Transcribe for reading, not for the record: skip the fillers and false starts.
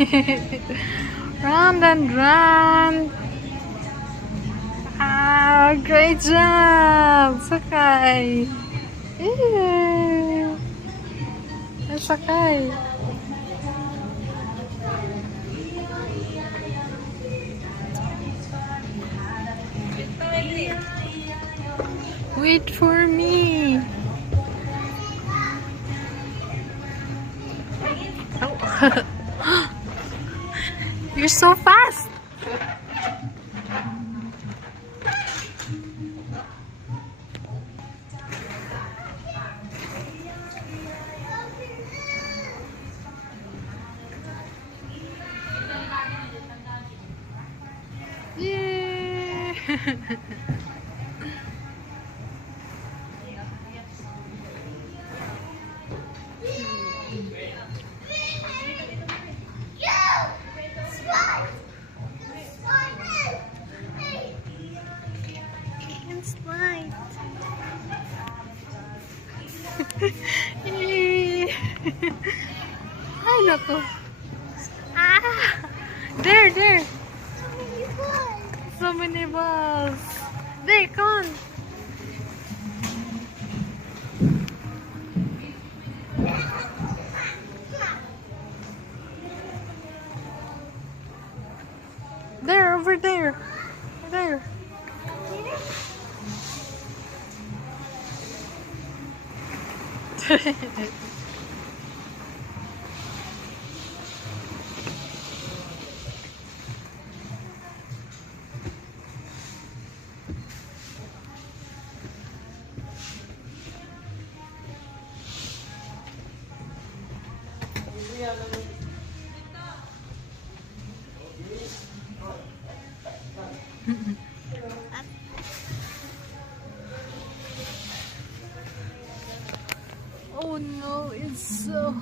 Round and round. Ah, great job! Sakay! Yay! Sakay! Wait for me! Oh. You're so fast! Yay! Slide. Ay, naku. Ah! There. So many balls. There, come on. There, over there. There. Oh no, it's so